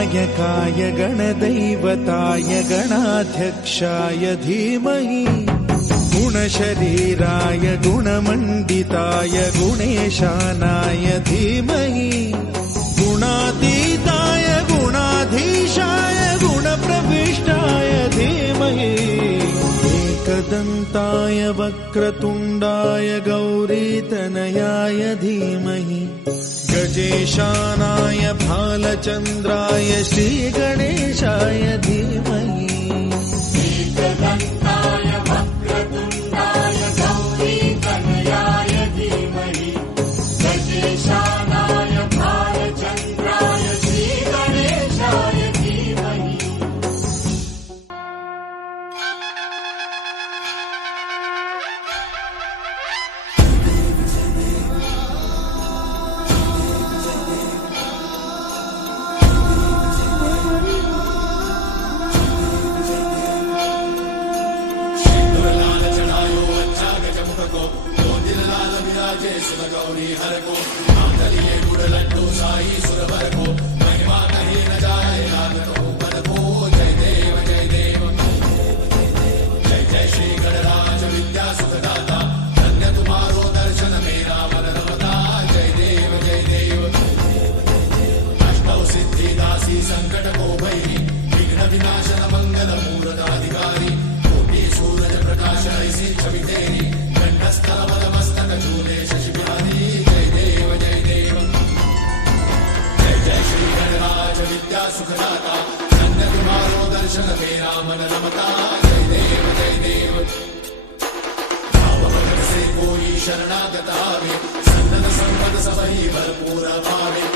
गणनायकाय गणदैवताय गणाध्यक्षाय धीमहि गुणशरीराय गुणमण्डिताय गुणेशानाय धीमहि गुणातीताय गुणाधीशाय गुणप्रविष्टाय धीमहि एकदन्ताय वक्रतुण्डाय गौरीतनयाय धीमहि गजेशानाय भालचन्द्राय श्रीगणेशाय धीमहि एकदन्ताय वक्रतुण्डाय गौरीतनयाय धीमहि गजेशानाय भालचन्द्राय श्रीगणेशाय धीमहि सुखदाता धन्य तुम्हारो दर्शन मेरा मन रमता जय देव जय देव भाव भगत से कोई शरणागत आवे सन्नत संपद सबही भरपूर पावे